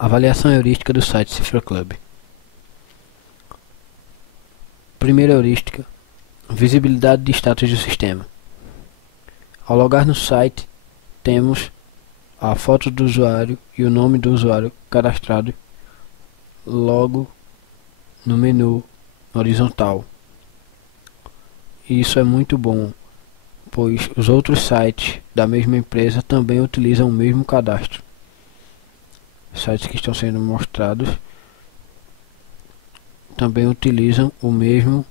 Avaliação heurística do site Cifra Club. Primeira heurística: visibilidade de status do sistema. Ao logar no site, temos a foto do usuário e o nome do usuário cadastrado logo no menu horizontal. E isso é muito bom, pois os outros sites da mesma empresa também utilizam o mesmo cadastro. Sites que estão sendo mostrados também utilizam o mesmo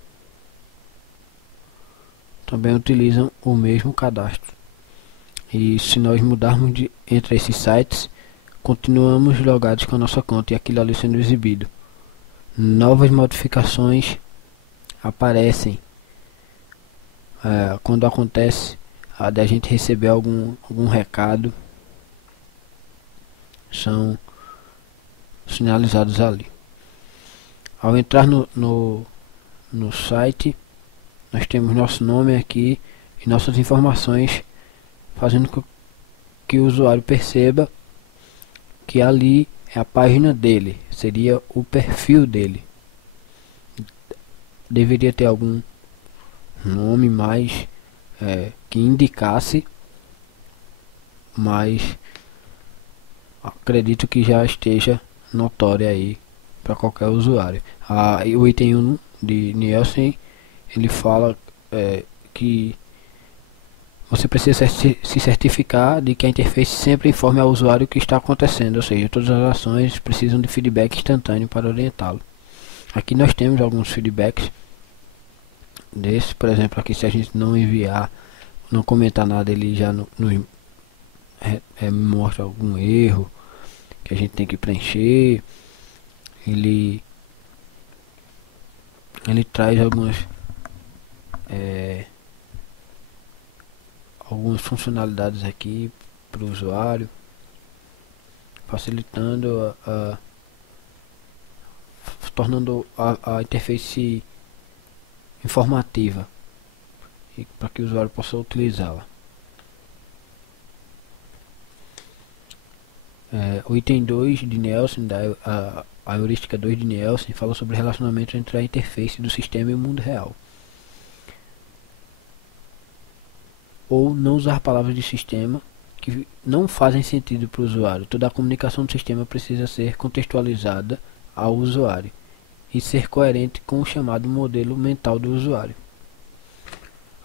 cadastro. E se nós mudarmos entre esses sites, continuamos logados com a nossa conta e aquilo ali sendo exibido. Novas modificações aparecem quando acontece da gente receber algum recado, são sinalizados ali. Ao entrar no site, nós temos nosso nome aqui e nossas informações, fazendo com que o usuário perceba que ali é a página dele, seria o perfil dele. Deveria ter algum nome mais que indicasse, mas acredito que já esteja notório aí para qualquer usuário. O item 1 de Nielsen, ele fala que você precisa se certificar de que a interface sempre informe ao usuário o que está acontecendo, ou seja, todas as ações precisam de feedback instantâneo para orientá-lo. Aqui nós temos alguns feedbacks desse, por exemplo, aqui se a gente não enviar, não comentar nada, ele já nos mostra algum erro que a gente tem que preencher. Ele traz algumas funcionalidades aqui para o usuário, facilitando tornando a interface informativa e para que o usuário possa utilizá-la. O item 2 de Nielsen, a heurística 2 de Nielsen, fala sobre o relacionamento entre a interface do sistema e o mundo real. Ou não usar palavras de sistema que não fazem sentido para o usuário. Toda a comunicação do sistema precisa ser contextualizada ao usuário e ser coerente com o chamado modelo mental do usuário.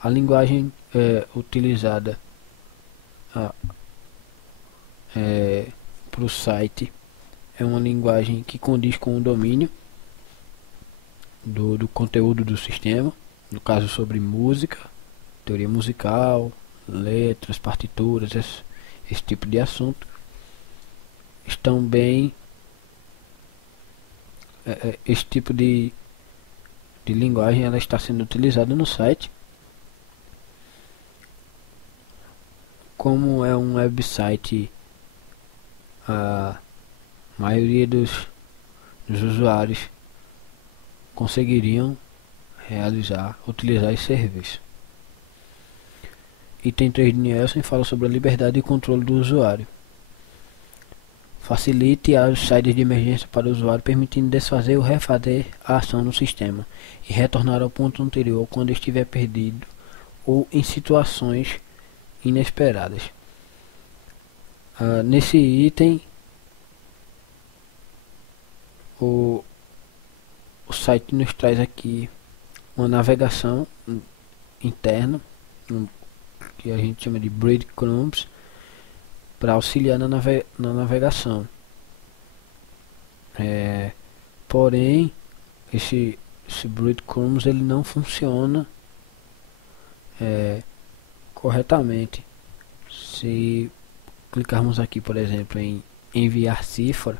A linguagem utilizada para o site é uma linguagem que condiz com o domínio do conteúdo do sistema, no caso sobre música, teoria musical, letras, partituras, esse tipo de assunto. Estão bem esse tipo de linguagem, ela está sendo utilizada no site. Como é um website, a maioria dos usuários conseguiriam utilizar esse serviço. Item 3 de Nielsen fala sobre a liberdade e controle do usuário. Facilite as saídas de emergência para o usuário, permitindo desfazer ou refazer a ação no sistema e retornar ao ponto anterior quando estiver perdido ou em situações inesperadas. Nesse item, o site nos traz aqui uma navegação interna, que a gente chama de breadcrumbs, para auxiliar na navegação. Porém, esse breadcrumbs ele não funciona corretamente. Se clicarmos aqui, por exemplo, em enviar cifra,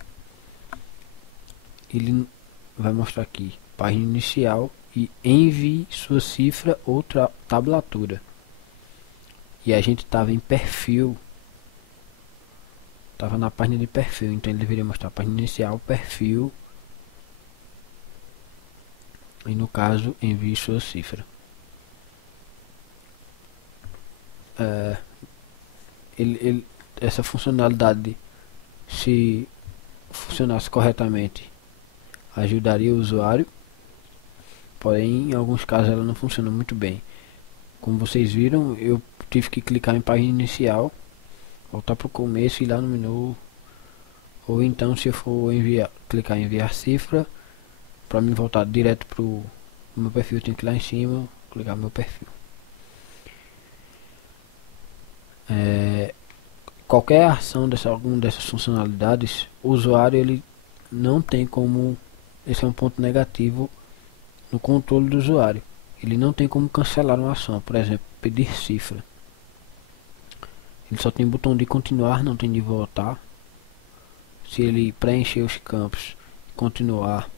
ele vai mostrar aqui página inicial e envie sua cifra ou tablatura. E a gente estava em perfil, estava na página de perfil, então ele deveria mostrar a página inicial, perfil e no caso envie sua cifra. Essa funcionalidade se funcionasse corretamente, ajudaria o usuário, porém em alguns casos ela não funciona muito bem. Como vocês viram, eu tive que clicar em página inicial, voltar para o começo e ir lá no menu, ou então se eu for clicar em enviar cifra, para me voltar direto para o meu perfil, eu tenho que ir lá em cima, clicar no meu perfil. Qualquer ação alguma dessas funcionalidades, o usuário ele não tem como, esse é um ponto negativo no controle do usuário, ele não tem como cancelar uma ação, por exemplo, pedir cifra. Ele só tem botão de continuar, não tem de voltar. Se ele preencher os campos, continuar,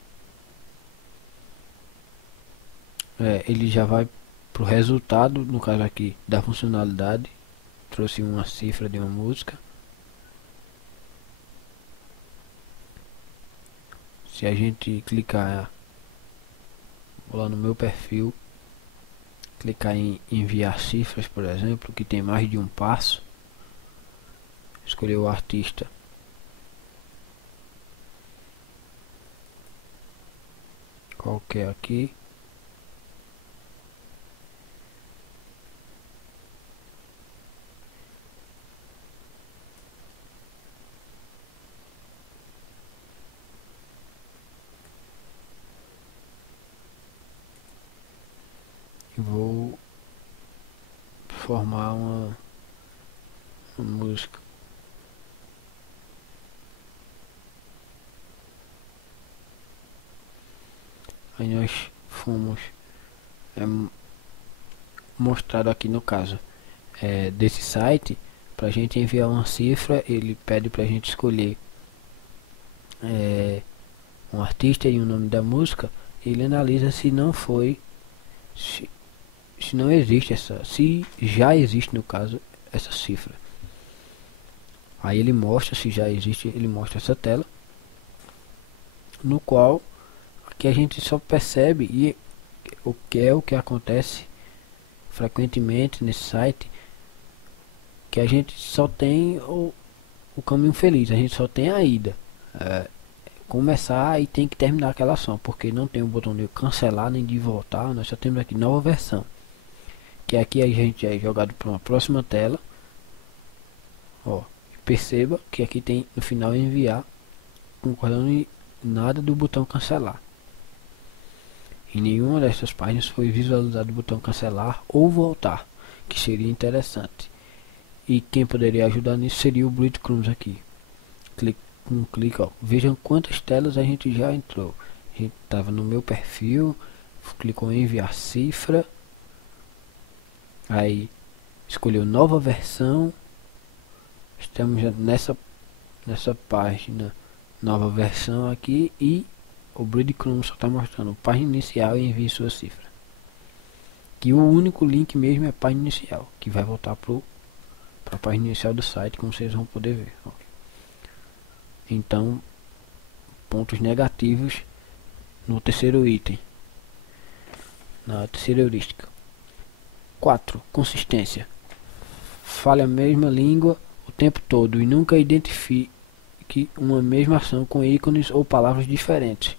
ele já vai para o resultado, no caso aqui da funcionalidade, trouxe uma cifra de uma música. Se a gente clicar, vou lá no meu perfil, clicar em enviar cifras, por exemplo, que tem mais de um passo, escolher o artista, qualquer aqui, e vou formar uma música. Aí nós fomos mostrado aqui no caso desse site, para a gente enviar uma cifra, ele pede para a gente escolher um artista e o nome da música. Ele analisa se não foi, se não existe se já existe no caso essa cifra. Aí ele mostra se já existe, ele mostra essa tela, no qual aqui a gente só percebe o que acontece frequentemente nesse site, que a gente só tem o caminho feliz, a gente só tem a ida, começar e tem que terminar aquela ação, porque não tem o botão de cancelar nem de voltar. Nós só temos aqui nova versão, que aqui a gente é jogado para uma próxima tela. Perceba que aqui tem no final enviar, concordando em nada do botão cancelar. Em nenhuma dessas páginas foi visualizado o botão cancelar ou voltar, que seria interessante. E quem poderia ajudar nisso seria o Breadcrumbs aqui. Com um clique, vejam quantas telas a gente já entrou. A gente estava no meu perfil, clicou em enviar cifra, aí escolheu nova versão. Estamos já nessa página nova versão aqui, e o Breadcrumbs só está mostrando página inicial e envie sua cifra, que o único link mesmo é a página inicial, que vai voltar para a página inicial do site, como vocês vão poder ver. Então, pontos negativos no terceiro item, na terceira heurística. 4. Consistência. Fale a mesma língua o tempo todo e nunca identifique uma mesma ação com ícones ou palavras diferentes.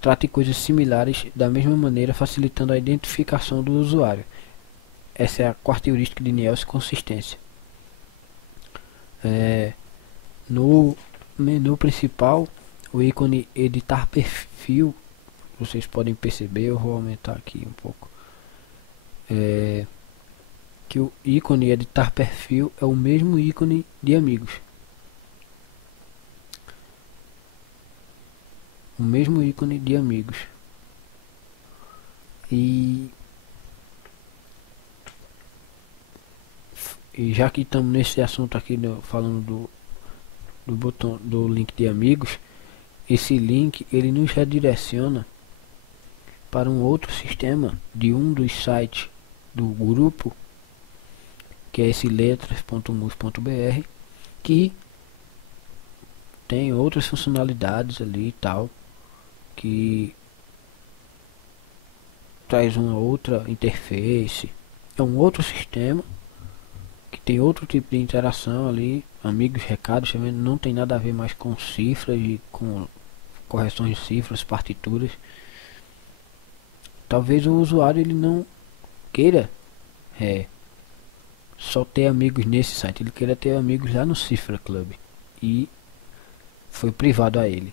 Trate coisas similares da mesma maneira, facilitando a identificação do usuário. Essa é a quarta heurística de Nielsen, consistência. No menu principal, o ícone editar perfil, vocês podem perceber, eu vou aumentar aqui um pouco, que o ícone editar perfil é o mesmo ícone de amigos. O mesmo ícone de amigos. E já que estamos nesse assunto aqui, falando do botão do link de amigos, esse link ele nos redireciona para um outro sistema de um dos sites do grupo, que é esse letras.mus.br, que tem outras funcionalidades ali e tal, que traz uma outra interface. É um outro sistema que tem outro tipo de interação ali, amigos, recados, também não tem nada a ver mais com cifras e com correções de cifras, partituras. Talvez o usuário ele não queira é, só ter amigos nesse site, ele queira ter amigos lá no Cifra Club e foi privado a ele.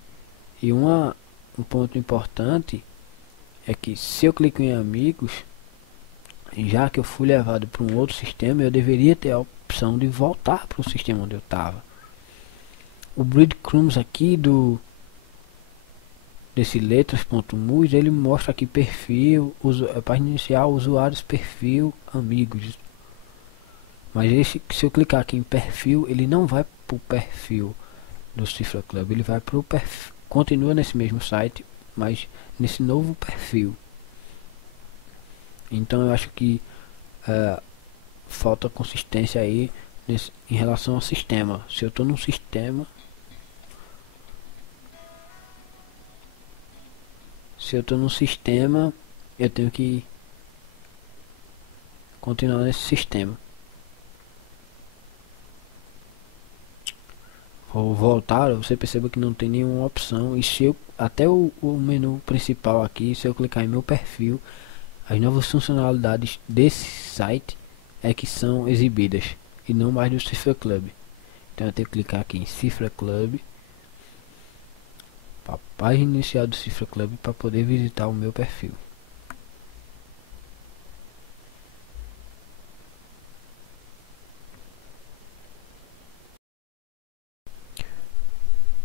E um ponto importante é que se eu clico em amigos, já que eu fui levado para um outro sistema, eu deveria ter a opção de voltar para o sistema onde eu estava. O breadcrumbs aqui desse letras.mus, ele mostra aqui perfil, página inicial, usuários, perfil, amigos. Mas se eu clicar aqui em perfil, ele não vai para o perfil do Cifra Club, ele vai para o perfil, continua nesse mesmo site, mas nesse novo perfil. Então eu acho que falta consistência aí em relação ao sistema. Se eu estou num sistema, eu tenho que continuar nesse sistema. Vou voltar, você perceba que não tem nenhuma opção. E se eu até o menu principal aqui, se eu clicar em meu perfil, as novas funcionalidades desse site é que são exibidas e não mais do Cifra Club. Então eu tenho que clicar aqui em Cifra Club, para a página inicial do Cifra Club, para poder visitar o meu perfil.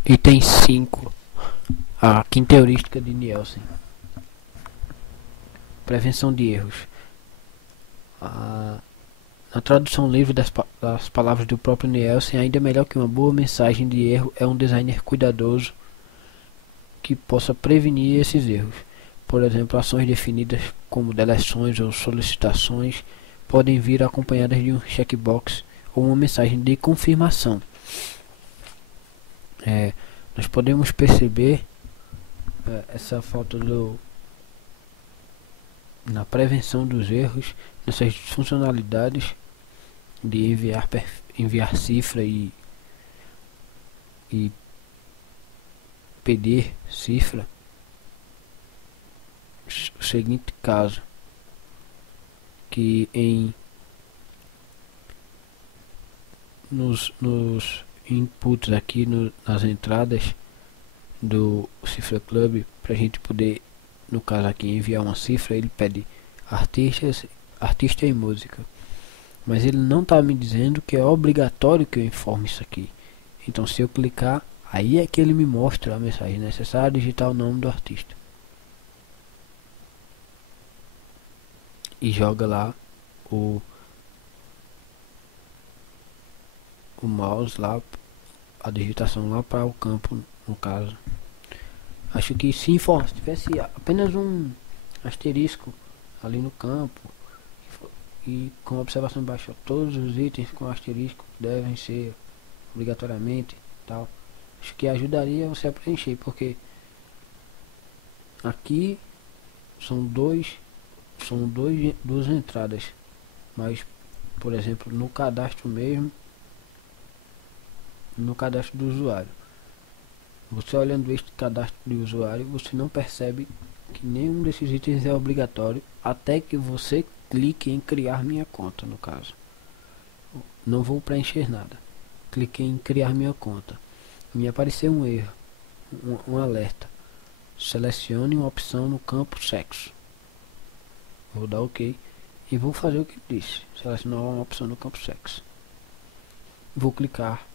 Item 5, a quinta heurística de Nielsen. Prevenção de erros. Na tradução livre das palavras do próprio Nielsen, ainda melhor que uma boa mensagem de erro é um designer cuidadoso que possa prevenir esses erros. Por exemplo, ações definidas como deleções ou solicitações podem vir acompanhadas de um checkbox ou uma mensagem de confirmação. Nós podemos perceber essa falta na prevenção dos erros, nessas funcionalidades de enviar cifra e pedir cifra. O seguinte caso, que nos inputs aqui nas entradas do Cifra Club, para a gente poder, no caso aqui, enviar uma cifra, ele pede artista e música, mas ele não está me dizendo que é obrigatório que eu informe isso aqui. Então se eu clicar, aí é que ele me mostra a mensagem: necessário digitar o nome do artista, e joga lá o mouse lá, a digitação lá para o campo, no caso. Acho que se tivesse apenas um asterisco ali no campo e com observação embaixo, todos os itens com asterisco devem ser obrigatoriamente tal, acho que ajudaria você a preencher, porque aqui são duas entradas, mas por exemplo no cadastro mesmo, no cadastro do usuário, você olhando este cadastro de usuário, você não percebe que nenhum desses itens é obrigatório até que você clique em criar minha conta. No caso, não vou preencher nada, cliquei em criar minha conta, me apareceu um erro, um alerta: selecione uma opção no campo sexo. Vou dar OK e vou fazer o que disse, selecionar uma opção no campo sexo. Vou clicar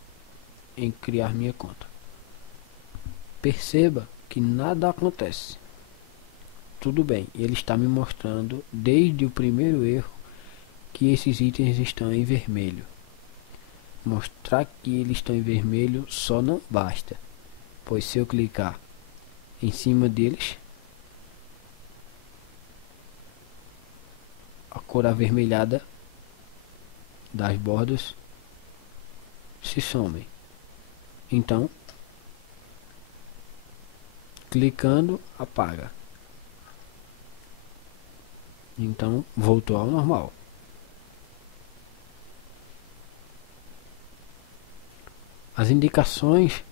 em criar minha conta. Perceba que nada acontece. Tudo bem, ele está me mostrando desde o primeiro erro que esses itens estão em vermelho. Mostrar que eles estão em vermelho só não basta, pois se eu clicar em cima deles, a cor avermelhada das bordas se somem. Então, clicando, apaga. Então voltou ao normal. As indicações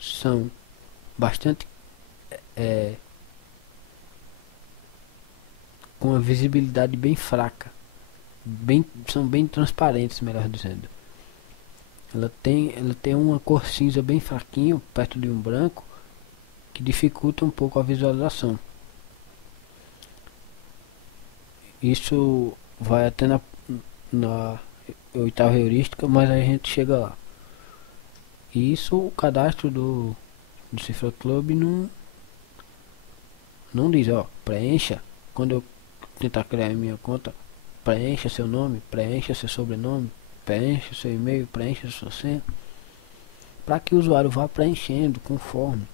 são bastante com a visibilidade bem fraca, são bem transparentes, melhor dizendo. Ela tem uma cor cinza bem fraquinho perto de um branco que dificulta um pouco a visualização. Isso vai até na oitava heurística, mas a gente chega lá. E isso o cadastro do Cifra Club não diz, ó, preencha. Quando eu tentar criar minha conta, preencha seu nome, preencha seu sobrenome, preencha seu e-mail, preencha sua senha, para que o usuário vá preenchendo conforme.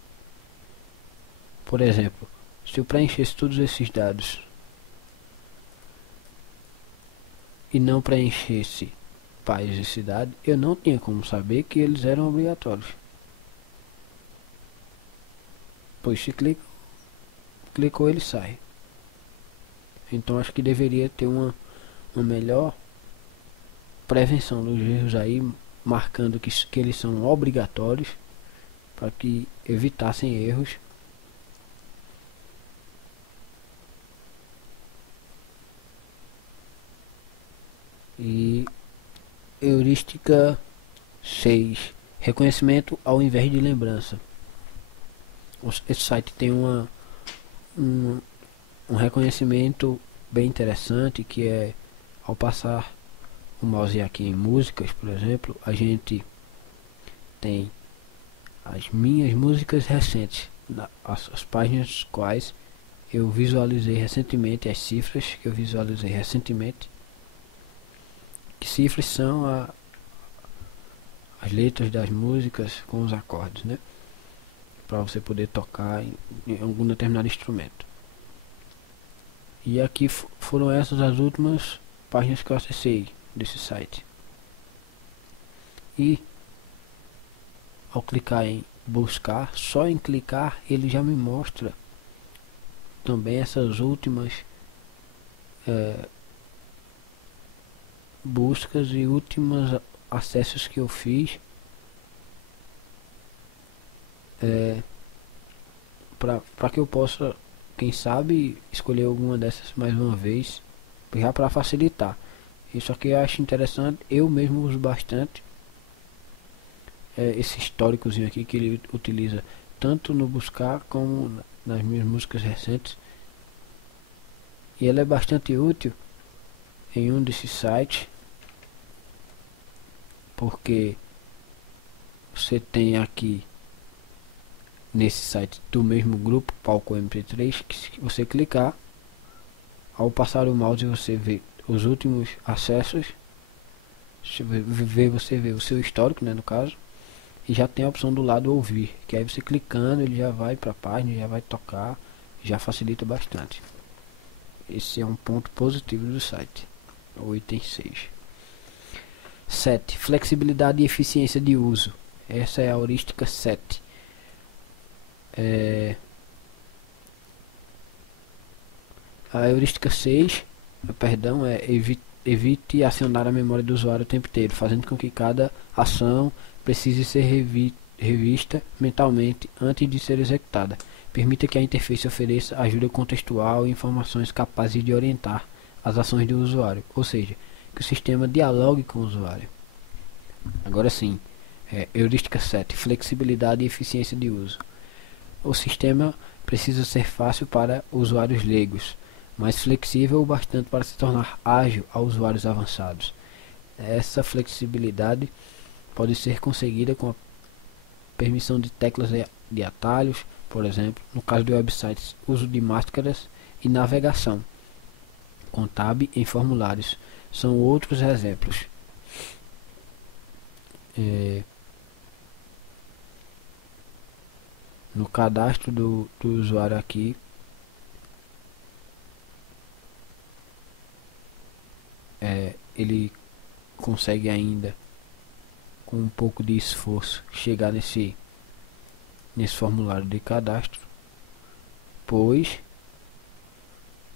Por exemplo, se eu preenchesse todos esses dados e não preenchesse país e cidade, eu não tinha como saber que eles eram obrigatórios. Pois se clicou ele sai. Então acho que deveria ter uma melhor prevenção dos erros aí, marcando que eles são obrigatórios, para que evitassem erros. E heurística 6, reconhecimento ao invés de lembrança. Esse site tem um reconhecimento bem interessante, que é ao passar o mouse aqui em músicas, por exemplo, a gente tem as minhas músicas recentes, as páginas quais eu visualizei recentemente, as cifras que eu visualizei recentemente. Que cifras são as letras das músicas com os acordes, né? Para você poder tocar em algum determinado instrumento. E aqui foram essas as últimas páginas que eu acessei desse site. E ao clicar em buscar, só em clicar ele já me mostra também essas últimas buscas e últimos acessos que eu fiz, para que eu possa, quem sabe, escolher alguma dessas mais uma vez, já para facilitar. Isso aqui eu acho interessante, eu mesmo uso bastante esse históricozinho aqui que ele utiliza tanto no buscar como nas minhas músicas recentes, e ele é bastante útil em um desses sites, porque você tem aqui nesse site do mesmo grupo, Palco MP3, que se você clicar, ao passar o mouse você vê os últimos acessos, você vê o seu histórico, né, no caso, e já tem a opção do lado ouvir, que aí você clicando ele já vai para a página, já vai tocar, já facilita bastante. Esse é um ponto positivo do site. O item 6. 7. Flexibilidade e eficiência de uso. Essa é a heurística 7. A heurística 6, perdão, é evite acionar a memória do usuário o tempo inteiro, fazendo com que cada ação precise ser revista mentalmente antes de ser executada. Permita que a interface ofereça ajuda contextual e informações capazes de orientar as ações do usuário, ou seja, que o sistema dialogue com o usuário. Agora sim, heurística 7, flexibilidade e eficiência de uso. O sistema precisa ser fácil para usuários leigos, mas flexível o bastante para se tornar ágil a usuários avançados. Essa flexibilidade pode ser conseguida com a permissão de teclas de atalhos, por exemplo, no caso de websites, uso de máscaras e navegação com tab em formulários são outros exemplos. No cadastro do usuário aqui, ele consegue ainda, com um pouco de esforço, chegar nesse formulário de cadastro, pois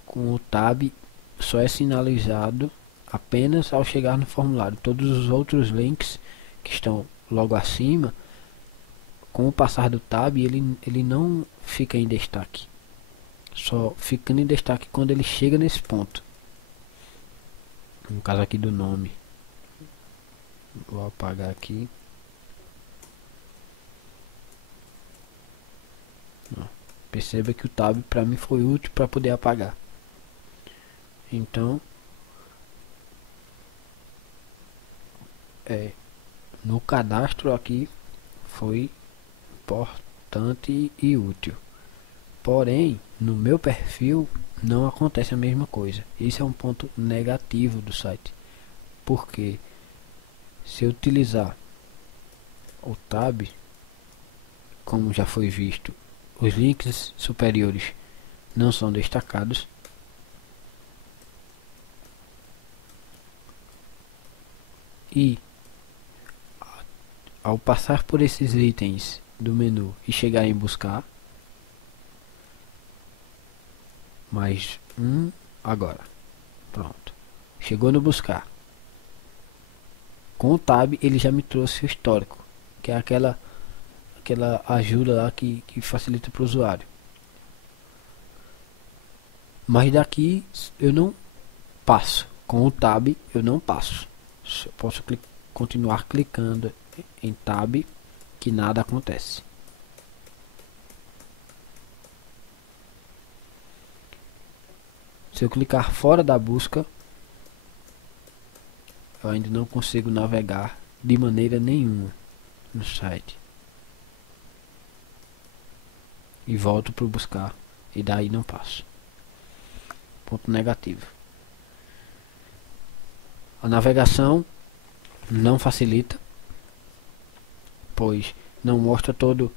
com o tab só é sinalizado apenas ao chegar no formulário. Todos os outros links que estão logo acima, com o passar do tab, ele não fica em destaque. Só ficando em destaque quando ele chega nesse ponto. No caso aqui do nome. Vou apagar aqui. Perceba que o tab para mim foi útil para poder apagar. Então, no cadastro aqui foi importante e útil. Porém, no meu perfil não acontece a mesma coisa. Esse é um ponto negativo do site. Porque se eu utilizar o tab, como já foi visto, os links superiores não são destacados. E ao passar por esses itens do menu e chegar em buscar, mais agora, pronto, chegou no buscar, com o tab ele já me trouxe o histórico, que é aquela ajuda lá que facilita para o usuário. Mas daqui eu não passo, com o tab eu não passo. Eu posso continuar clicando em tab que nada acontece. Se eu clicar fora da busca, eu ainda não consigo navegar de maneira nenhuma no site. E volto para o buscar e daí não passo. Ponto negativo. A navegação não facilita, pois não mostra todo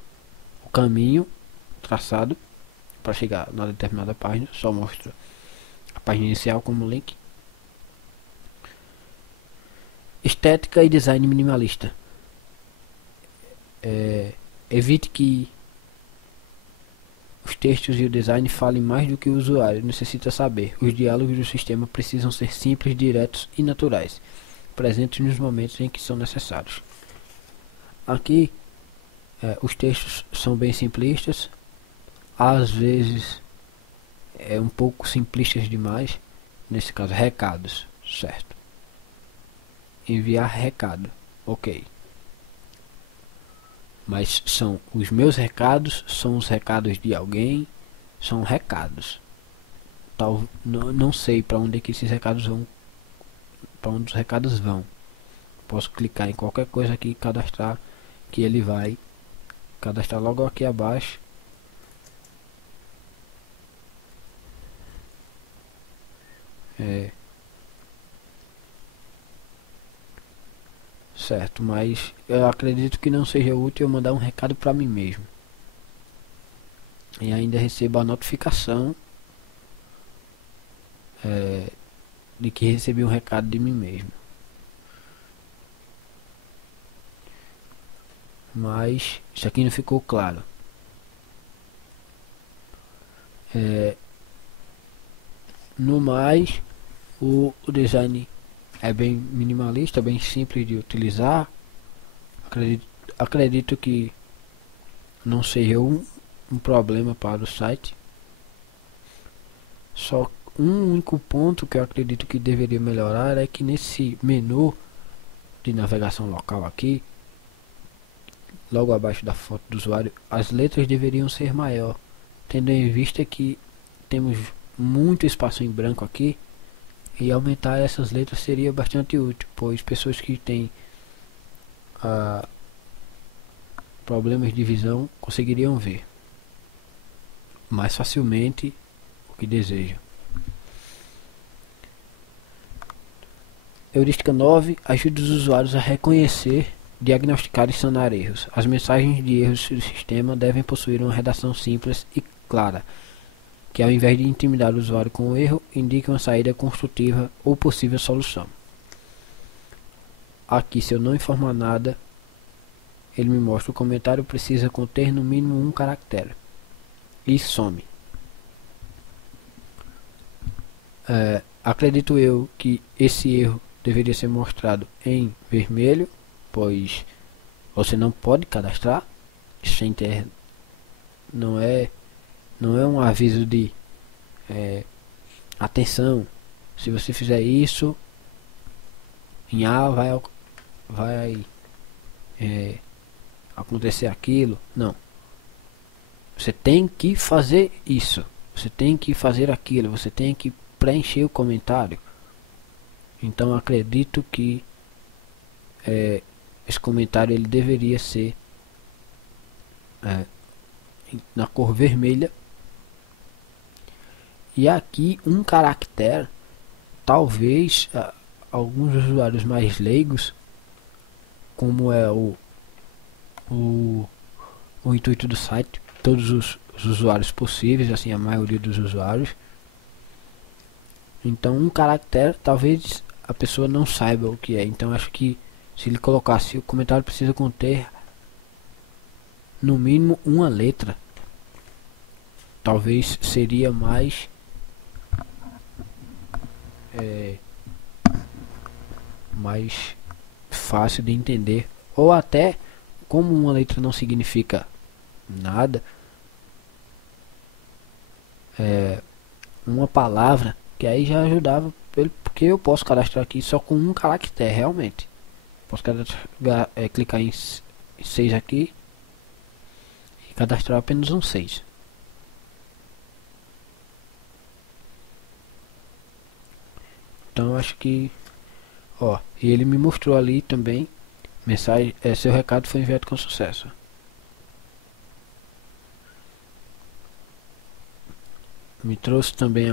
o caminho traçado para chegar na determinada página, só mostra a página inicial como link. Estética e design minimalista. Evite que os textos e o design falem mais do que o usuário necessita saber. Os diálogos do sistema precisam ser simples, diretos e naturais, presentes nos momentos em que são necessários. Aqui, os textos são bem simplistas, às vezes um pouco simplistas demais. Nesse caso, recados, certo? Enviar recado, ok. Mas são os meus recados, são os recados de alguém, são recados. Não sei para onde é que esses recados vão, para onde os recados vão. Posso clicar em qualquer coisa aqui e cadastrar, que ele vai cadastrar logo aqui abaixo. Certo, mas eu acredito que não seja útil eu mandar um recado para mim mesmo e ainda recebo a notificação de que recebi um recado de mim mesmo. Mas isso aqui não ficou claro. No mais, o design é bem minimalista, bem simples de utilizar. Acredito que não seja um problema para o site. Só um único ponto que eu acredito que deveria melhorar é que nesse menu de navegação local aqui, logo abaixo da foto do usuário, as letras deveriam ser maior, tendo em vista que temos muito espaço em branco aqui, e aumentar essas letras seria bastante útil, pois pessoas que têm problemas de visão conseguiriam ver mais facilmente o que desejam. Heurística 9 ajuda os usuários a reconhecer, diagnosticar e sanar erros. As mensagens de erros do sistema devem possuir uma redação simples e clara, que ao invés de intimidar o usuário com o erro, indique uma saída construtiva ou possível solução. Aqui, se eu não informar nada, ele me mostra: o comentário precisa conter no mínimo um caractere, e some. Acredito eu que esse erro deveria ser mostrado em vermelho, pois você não pode cadastrar sem ter, não é um aviso de atenção, se você fizer isso em A vai acontecer aquilo. Não, você tem que fazer isso, você tem que fazer aquilo, você tem que preencher o comentário. Então acredito que esse comentário ele deveria ser na cor vermelha, e aqui um caractere. Talvez alguns usuários mais leigos, como é o intuito do site, todos os usuários possíveis, assim, a maioria dos usuários. Então um caractere talvez a pessoa não saiba o que é. Então acho que se ele colocasse o comentário precisa conter no mínimo uma letra, talvez seria mais mais fácil de entender. Ou até, como uma letra não significa nada, uma palavra, que aí já ajudava, porque eu posso cadastrar aqui só com um caractere realmente. Posso clicar em 6 aqui e cadastrar apenas um 6. Então eu acho que, e ele me mostrou ali também, mensagem, seu recado foi enviado com sucesso. Me trouxe também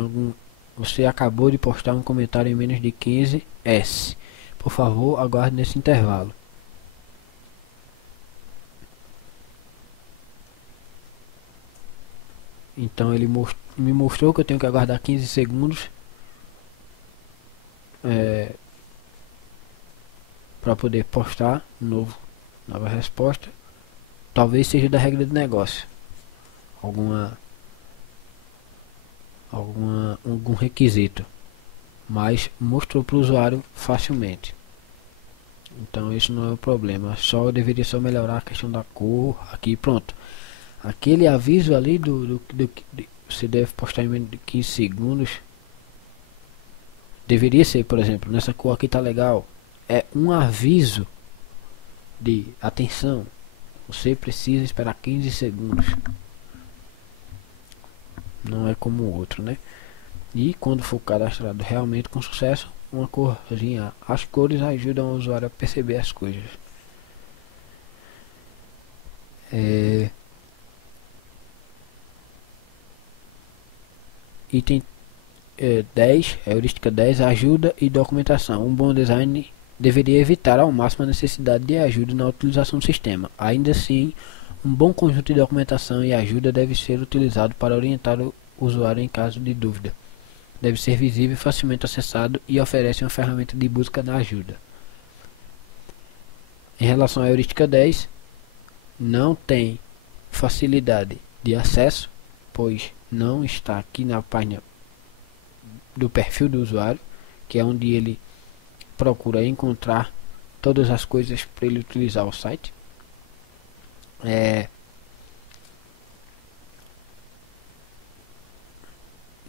você acabou de postar um comentário em menos de 15 S. Por favor, aguarde nesse intervalo. Então ele me mostrou que eu tenho que aguardar 15 segundos para poder postar nova resposta. Talvez seja da regra do negócio, algum requisito, mas mostrou para o usuário facilmente. Então isso não é o problema. Eu deveria só melhorar a questão da cor aqui. Pronto, aquele aviso ali você deve postar em menos de 15 segundos. Deveria ser, por exemplo, nessa cor aqui tá legal. É um aviso de atenção. Você precisa esperar 15 segundos. Não é como o outro, né? E quando for cadastrado realmente com sucesso, uma corzinha. As cores ajudam o usuário a perceber as coisas. Item 10, heurística 10, ajuda e documentação. Um bom design deveria evitar ao máximo a necessidade de ajuda na utilização do sistema. Ainda assim, um bom conjunto de documentação e ajuda deve ser utilizado para orientar o usuário em caso de dúvida. Deve ser visível e facilmente acessado e oferece uma ferramenta de busca na ajuda. Em relação à heurística 10, não tem facilidade de acesso, pois não está aqui na página do perfil do usuário, que é onde ele procura encontrar todas as coisas para ele utilizar o site.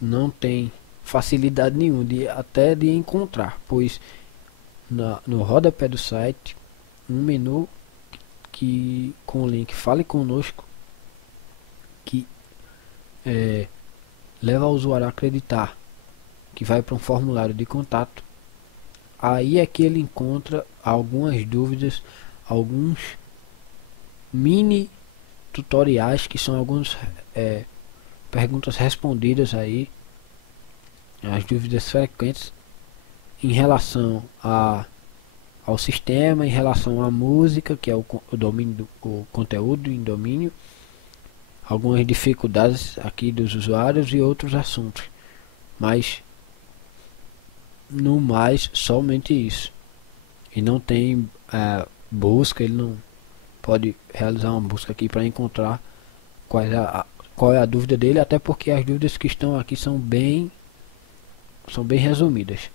Não tem facilidade nenhuma até de encontrar, pois no rodapé do site um menu com o link Fale Conosco, que leva o usuário a acreditar que vai para um formulário de contato. Aí é que ele encontra algumas dúvidas, alguns mini tutoriais que são algumas perguntas respondidas aí, as dúvidas frequentes em relação ao sistema, em relação à música, que é o domínio o conteúdo em domínio, algumas dificuldades aqui dos usuários e outros assuntos, mas no mais somente isso. E não tem busca, ele não pode realizar uma busca aqui para encontrar qual é a dúvida dele, até porque as dúvidas que estão aqui são bem resumidas.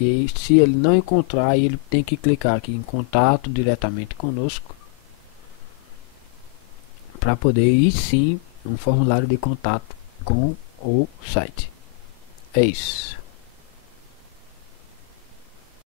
E se ele não encontrar, ele tem que clicar aqui em contato diretamente conosco para poder ir sim um formulário de contato com o site. É isso.